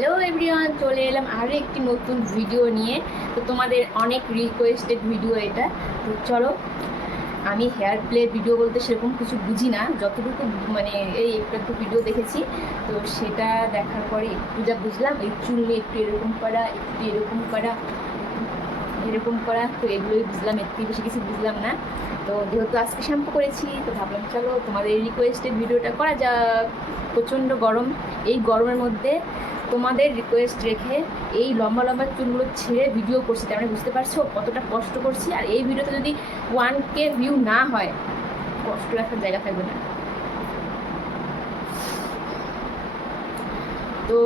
Hello everyone, চলে এলাম আরও একটি নতুন ভিডিও নিয়ে। তো তোমাদের অনেক রিকোয়েস্টেড ভিডিও এটা। তো চলো, আমি হেয়ার প্লে ভিডিও বলতে সেরকম কিছু বুঝি না, যতটুকু মানে এই একটু একটু ভিডিও দেখেছি, তো সেটা দেখার পরে একটু যা বুঝলাম, এই চুল নিয়ে একটু এরকম করা, একটু এরকম করা, এরকম করা, তো এগুলোই বুঝলাম, এর থেকে বেশি কিছু বুঝলাম না। তো যেহেতু আজকে শ্যাম্পু করেছি, তো ভাবলাম চলো তোমাদের রিকোয়েস্টেড ভিডিওটা করা যাক। প্রচণ্ড গরম, এই গরমের মধ্যে তোমাদের রিকোয়েস্ট রেখে এই লম্বা লম্বা চুলগুলো ছেড়ে ভিডিও করছি, তার মানে বুঝতে পারছো কতটা কষ্ট করছি। আর এই ভিডিওতে যদি 1K ভিউ না হয়, কষ্ট রাখার জায়গা থাকবে না। তো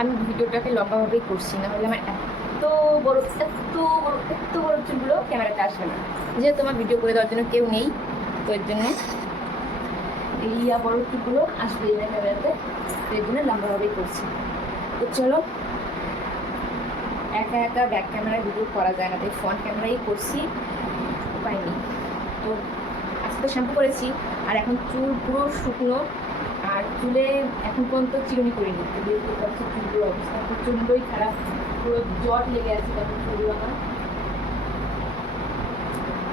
আমি ভিডিওটাকে লম্বাভাবেই করছি, না হলে আমার এত বড় এত বড় এত বড় চুলগুলো ক্যামেরাতে আসবে না, যেহেতু আমার ভিডিও করে দেওয়ার জন্য কেউ নেই, তো এর জন্য এই বড় চুলগুলো আসবে না ক্যামেরাতে, তো এর জন্য লম্বাভাবেই করছি। তো চলো, একা একা ব্যাক ক্যামেরায় ভিডিও করা যায় না, তাই ফ্রন্ট ক্যামেরাই করছি, উপায় নেই। তো আজকে তো শ্যাম্পু করেছি, আর এখন চুল পুরো শুকনো, আর চুলে এখন পর্যন্ত চিরুনি করিনি। দেখতে পাচ্ছি চুলগুলোর অবস্থা প্রচণ্ডই খারাপ, পুরো জট লেগে আছে, তারপর চুলগুলো আমার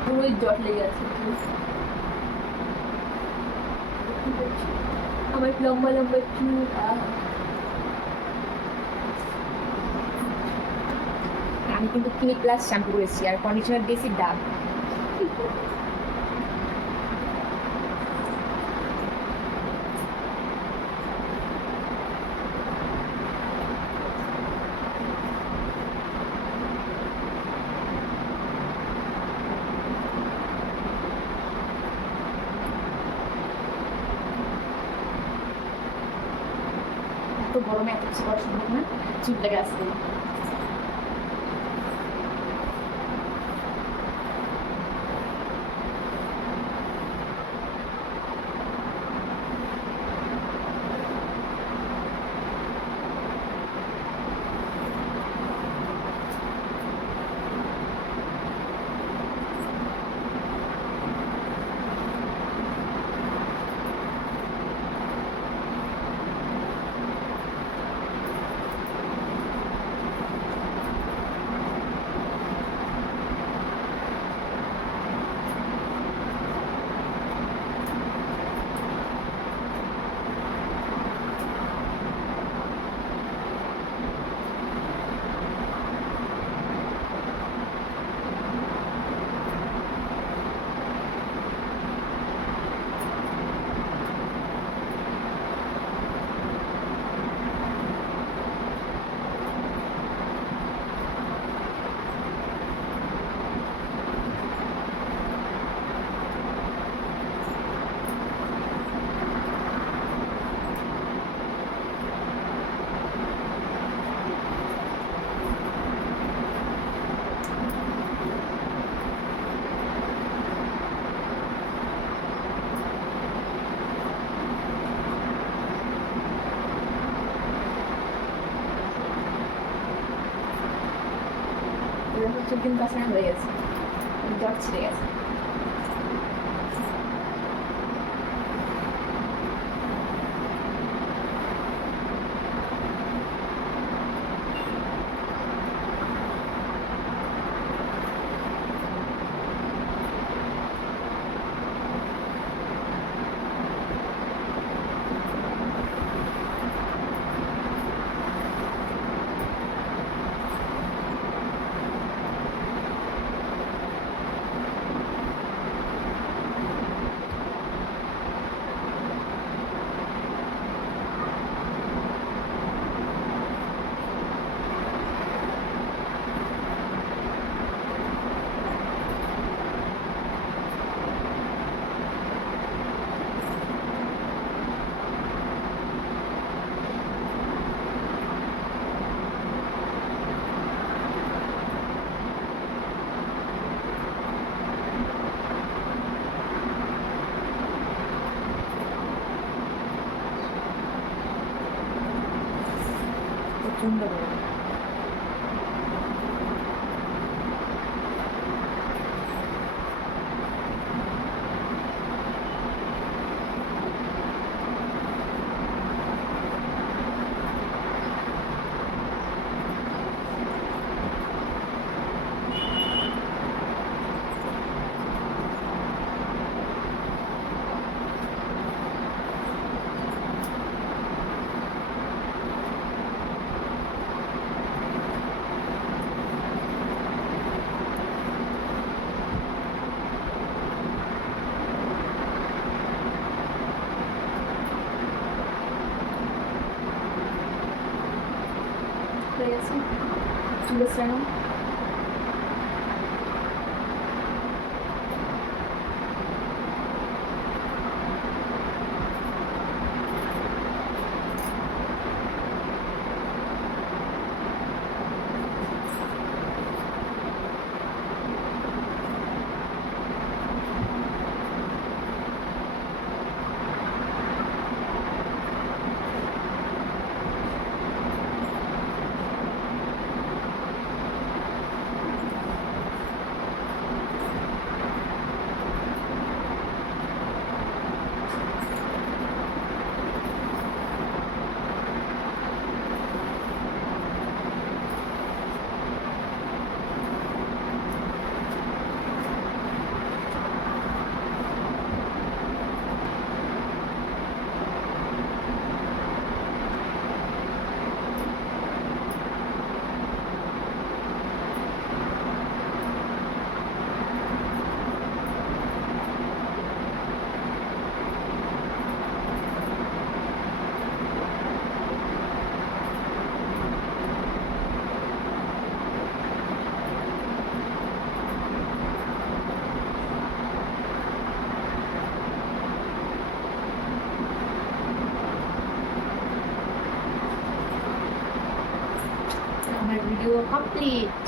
পুরোই জট লেগে আছে। আমার লম্বা লম্বা চুল, আমি কিন্তু ক্লিনিক প্লাস শ্যাম্পু করেছি, আর কন্ডিশনার দিয়েছি ডাব। এত গরমে এত কিছু করা সম্ভব না, চুল লেগে আসতে। চুল কিন্তু আসলে হয়ে গেছে, জট ছিঁড়ে গেছে। প্রচণ্ড গরম। আছে চুলের সেরাম। আমার ভিডিও কমপ্লিট,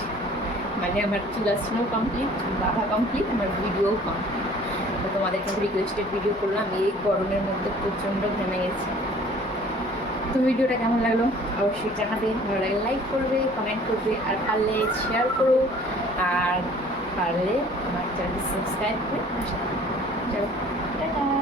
মানে আমার চুল আসানো কমপ্লিট, বাঁধা কমপ্লিট, আমার ভিডিও কমপ্লিট। তো তোমাদের কিন্তু রিকোয়েস্টেড ভিডিও করলাম, এই গরমের মধ্যে প্রচণ্ড ঘেমে গেছে। তো ভিডিওটা কেমন লাগলো অবশ্যই জানাবে, ভালো লাগলে লাইক করবে, কমেন্ট করবে, আর পারলে শেয়ার করো, আর পারলে আমার চ্যানেল সাবস্ক্রাইব করে আসতে। চলো টাটা।